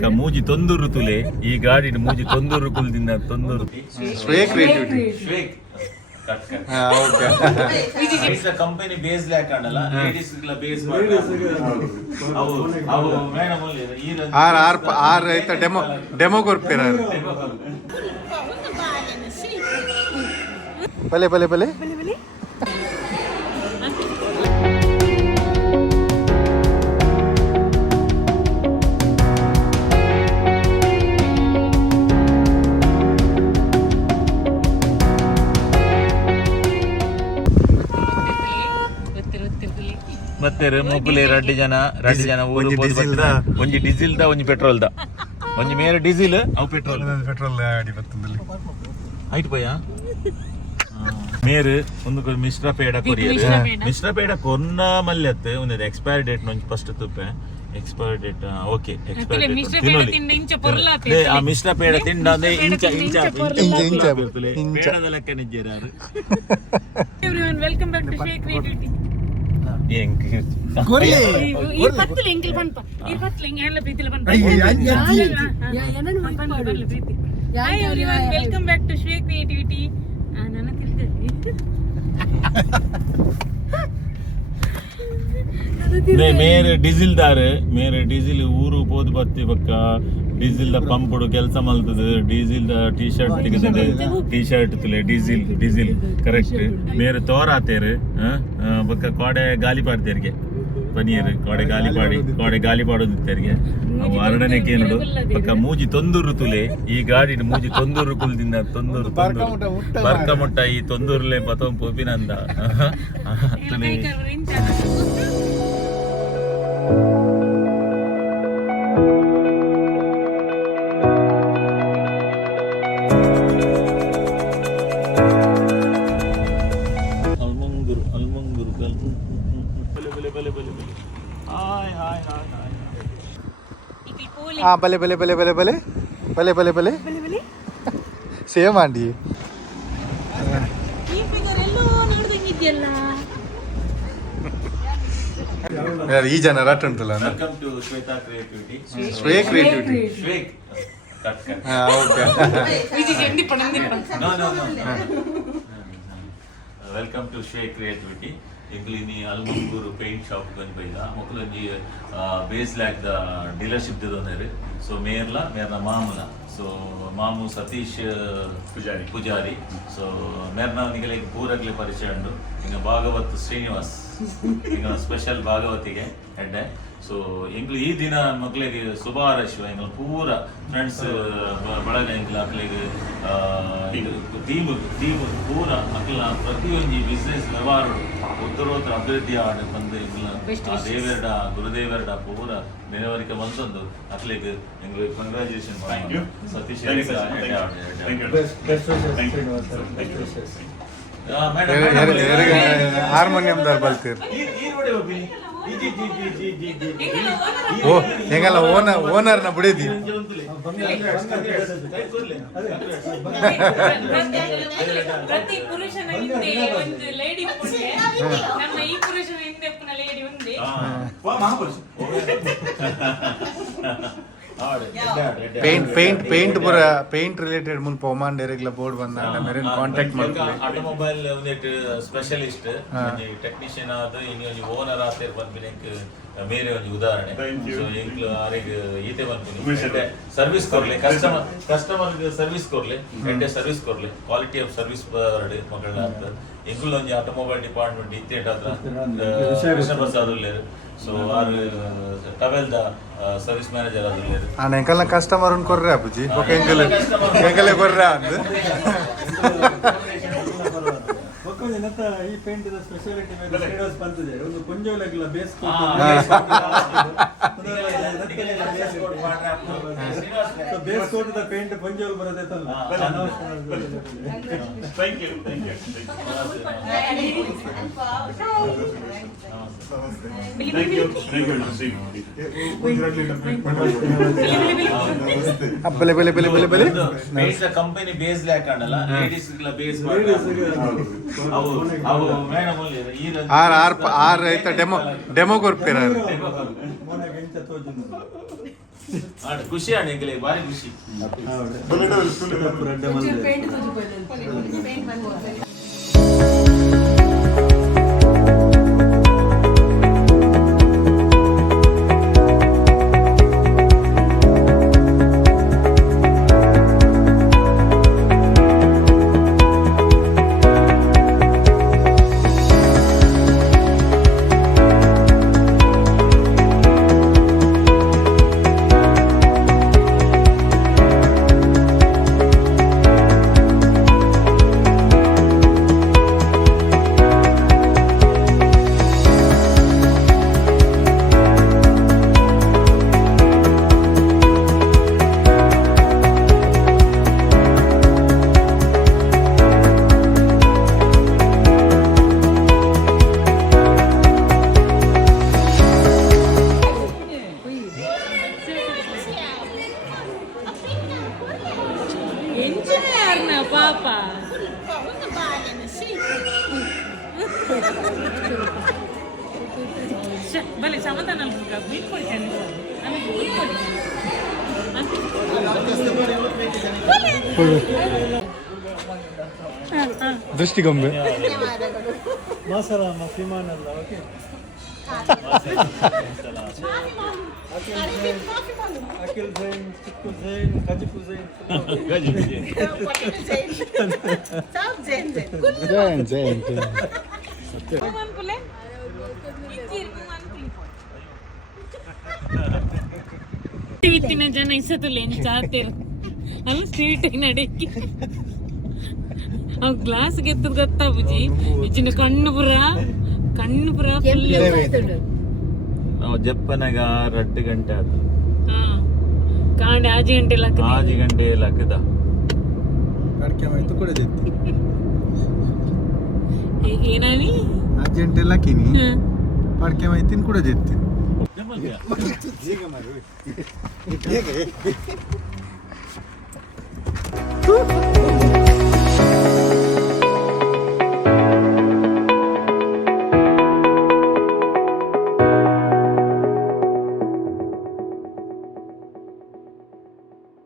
ಪಕ್ಕ ಮೂಜಿ ತೊಂದೂರು ತುಲೆ ಈ ಗಾಡಿ ಮೂಜಿ ತೊಂದೂರು ಕುಲ್ದಿಂದ ತೊಂದೂರು ಸ್ವೇಕ್ ಕ್ರಿಯೇಟಿವಿಟಿ ಶ್ವೇಕ್ ಕಂಪನಿ ಬೇಸ್ ಲ್ಯಾಕಂಡಲ್ಲ ಲೇಡೀಸ್ ಬೇಸ್ ಅವು ಮೇಡಮ್ ಆರ್ ಐತ ಡೆಮೋ ಕೊರ್ಪೇರ ಭಲೆ ಭಲೆ ಭಲೆ ಮತ್ತೆ ಮೂಕುಲೆ ರಡ್ಡು ಜನ ಊರು ಒಂಜಿ ಡೀಸೆಲ್ ದ ಒಂಜಿ ಪೆಟ್ರೋಲ್ ದ ಒಂಜಿ ಮೇರೆ ಡೀಸೆಲ್ ಅವು ಪೆಟ್ರೋಲ್ ಗಾಡಿ ಬರ್ತದಲ್ಲಿ ಆಯ್ತು ಪಯ್ಯ ಮೇರು ಒಂದು ಮಿಶ್ರ ಪೇಡ ಕೊರಿಯರ್ ಮಿಶ್ರ ಪೇಡ ಕೊನ್ನ ಮಲ್ಯತ್ ಒಂದು ಎಕ್ಸ್ಪೈರಿ ಡೇಟ್ ಒಂಜಿ ಫಸ್ಟ್ ತುಪ್ಪೆ expiry date okay expiry date ತಿನ್ನೋಲಿ ಆ ಮಿಶ್ರ ಪೇಡ ತಿಂಡಂದೆ ಇಂಚ ಪೇಡದ ಲೆಕ್ಕ ನಿಜ್ಜೆರಾರು everyone welcome back to shake creativity welcome back to shake creativity ಮೇರೆ ಡೀಸೆಲ್ ದಾರೆ ಮೇರೆ ಡೀಸೆಲ್ ಊರು ಪೋದು ಬತ್ತಿ ಪಕ್ಕ ಡೀಸೆಲ್ ದ ಪಂಪ್ ಕೆಲಸ ಮಲ್ತದ ಡೀಸೆಲ್ ದ ಟೀ ಶರ್ಟ್ ತೆಗೆದ ಟೀ ಶರ್ಟ್ ತುಲೆ ಡೀಸೆಲ್ ಕರೆಕ್ಟ್ ಮೇರೆ ತೋರಾತೇರು ಪಕ್ಕ ಕೋಡೆ ಗಾಲಿ ಪಾಡ್ತೇರಿಗೆ ಪನೀರ್ ಕೋಡೆ ಗಾಲಿ ಪಾಡೋದು ತೆರಿಗೆ ಅವು ಅರಡನೆಗೆ ನೋಡು ಪಕ್ಕ ಮೂಜಿ ತೊಂದೂರು ತುಲೆ ಈ ಗಾಡಿ ಮೂಜಿ ತೊಂದೂರು ಕುಲ್ದಿಂದ ತೊಂದೂರು ಬರ್ಕ ಮುಟ್ಟ ಈ ತೊಂದೂರ್ಲೆ ಪತಂ ಪೋಪಿನಂದ ತುಲೆ ಭಲೆ ಭಲೆ ಭಲೆ ಭಲೆ ಭಲೆ ಭಲೆ ಭಲೆ ಭಲೆ ಸೇಮ್ ಆಂಡಿ ಈ ಜನ ರಾಟ್ ಉಂಟಲ್ಲ ಸ್ವೇಕ್ creativity welcome to shake creativity ಇಂಗ್ಲಿನಿ ಅಲ್ಮಂಗೂರು ಪೇಂಟ್ ಶಾಪ್ ಬಂದು ಬೈದ ಮೊದಲೊಂಜಿ ಬೇಸ್ ಲ್ಯಾಕ್ ದ ಡೀಲರ್ಶಿಪ್ ದಿದೊಂದೇರು ಸೊ ಮೇರ್ನ ಮಾಮೂಲ ಸೊ ಮಾಮು ಸತೀಶ್ ಪೂಜಾರಿ ಸೊ ಮೇರ್ನ ನಿಗಲೆ ಪೂರಗ್ಲೆ ಪರಿಚಯ ಉಂಡು ಈಗ ಭಾಗವತ್ ಶ್ರೀನಿವಾಸ್ ಈಗ ಸ್ಪೆಷಲ್ ಭಾಗವತಿಗೆ ಹೆಡ್ಡೆ ಸೊ ಎಂಗ್ಲು ಈ ದಿನ ಮಕ್ಳಿಗೆ ಶುಭ ಹಾರೈಸುವ ಎಂಗ್ಲು ಪೂರ ಫ್ರೆಂಡ್ಸ್ ಬಳಗ ಎಂಗ್ಲ ಅಕ್ಲಿಗೆ ಟೀಮ್ ಪೂರ ಅಕ್ಲ ಪ್ರತಿಯೊಂದು ಬಿಸ್ನೆಸ್ ವ್ಯವಹಾರ ಉತ್ತರೋತ್ತರ ಅಭಿವೃದ್ಧಿ ಆಡ ಬಂದು ದೇವೇರಡ ಗುರುದೇವರಡ ಪೂರ ನೆರವರಿಕೆ ಬಂತಂದು ಅಕ್ಲಿಗೆ ಎಂಗ್ಲು ಕಂಗ್ರಾಚುಲೇಷನ್ ಸತೀಶ್ ಹಾರ್ಮೋನಿಯಂದಾರ ಬಲ್ತೀರ್ ಓ ಹೆಂಗಲ್ಲ ಓನರ್ನ ಬಿಡಿದಿ ಪ್ರತಿ ಪುರುಷನ ಹಿಂದೆ ಒಂದು ಲೇಡಿ ಪುರುಷೆ ನಮ್ಮ ಈ ಪುರುಷನ ಹಿಂದೆ ಪುನಃ ಲೇಡಿ ಒಂದೇ ಪೇಂಟ್ ರಿಲೇಟೆಡ್ ಮುನ್ ಪೋಮಾನ್ ಡೈರೆಕ್ಟ್ ಬೋರ್ಡ್ ಬಂದ ಮೇರೆ ಕಾಂಟ್ಯಾಕ್ಟ್ ಮಾಡ್ತೀವಿ ಆಟೋಮೊಬೈಲ್ ಒಂದೇಟ್ ಸ್ಪೆಷಲಿಸ್ಟ್ ಟೆಕ್ನಿಷಿಯನ್ ಆದ ಇನ್ನು ಓನರ್ ಆತೇರ್ ಬಂದ್ಬಿನೆಕ್ ಮೇರೆ ಒಂದು ಉದಾಹರಣೆ ಸೊ ಎಂಕ್ಲು ಆರಿಗೆ ಈತೆ ಬಂದ್ಬಿನಿ ಸರ್ವಿಸ್ ಕೊರ್ಲೆ ಕಸ್ಟಮರ್ ಸರ್ವಿಸ್ ಕೊರ್ಲೆ ಎಂಟೆ ಸರ್ವಿಸ್ ಕೊರ್ಲೆ ಕ್ವಾಲಿಟಿ ಆಫ್ ಸರ್ವಿಸ್ ಬರ್ಡ್ ಮಗಳ ಅಂತ ಎಂಕ್ಲು ಒಂಜಿ ಆಟೋಮೊಬೈಲ್ ಡಿಪಾರ್ಟ್ಮೆಂಟ್ ಇತ್ತೇಟ್ ಹತ್ರ ಕೃಷ್ಣ ಪ್ರಸಾದ್ ಉಲ್ಲೇರು ಸೊ ಆರು ಟವೆಲ್ ದ ಸರ್ವಿಸ್ ಮ್ಯಾನೇಜರ್ ಅದುಲ್ಲೇರು ಎಂಕಲ್ನ ಕಸ್ಟಮರ್ ಕೊರ್ರೆ ಅಪ್ಪುಜಿ ಓಕೆ ಎಂಕಲೆ ಕೊರ್ರೆ ಅಂದು ಈ ಪೇಂಟ್ ಸ್ಪೆಷಾಲಿಟಿ ಬಂದಿದೆ ಒಂದು ಕೊಂಜೋಲಗಿಲ್ಲ ಬೇಸ್ ಬೇಸ್ ಕೋಟ್ ಪೇಂಟ್ ಕೊಂಜೋಲ್ ಬರೋದೇ ಕಂಪನಿ ಬೇಸ್ ಲ್ಯಾಕಂಡಲ್ಲ ಲೇಡೀಸ್ ಬೇಸ್ ಆರ್ ಐತ ಡೆಮೋ ಕೊರ್ಪೇರ ಖುಷಿ ಆಣೆಂಗ್ಲೆ ಬಾರಿ ಖುಷಿ. ರೆಡ್ಡೆ ಎಂಜಿನಿಯರ್ನ ಪಾಪ ಬಲೆ ಸಮಾಧಾನ ಬೀಳ್ಕೊಡ್ತೇನೆ ನಮಗೆ ಬೀಳ್ಕೊಡಿ. ದೃಷ್ಟಿಗೊಂಬೆ ಮಸಾಲ ಫಿಮಾನ್ ಅಲ್ಲ ಓಕೆ ಅಖಿಲ್ ಜೈನ್ ಚಿಕ್ಕು ಜೈನ್ ಕಜಿಪು ಜೈನ್ ಜೈನ್ ಜೈನ್ ಅನ್ಕುಲೆ ಇತ್ತಿನ ಜನ ಇಸತುಲೆ ಚಾತಿರು ಅಲ್ಲ ಸ್ಟ್ರೀಟ್ ನಡಕ್ಕೆ ಅವ್ ಗ್ಲಾಸ್ ಗೆತ್ತದ ಗೊತ್ತಾ ಬುಜಿ ಇಚ್ಚಿನ ಕಣ್ಣು ಪುರ ನಾವು ಜಪ್ಪನಾಗ 2 ಗಂಟೆ ಆಯ್ತು. ಕಾಂಡೆ 6 ಗಂಟೆ ಲಕ್ಕ 6 ಗಂಟೆ ಲಕ್ಕದ ಕಡ್ಕೆ ಮಾಯ್ತು ಕೊಡದಿತ್ತು ಏನಾನಿ ಅರ್ಜೆಂಟ್ ಎಲ್ಲ ಕಿನಿ ಕಡ್ಕೆ ಮಾಯ್ತಿನ್ ಕೊಡದಿತ್ತು ಈಗ ಮಾರು ಹೇಗೆ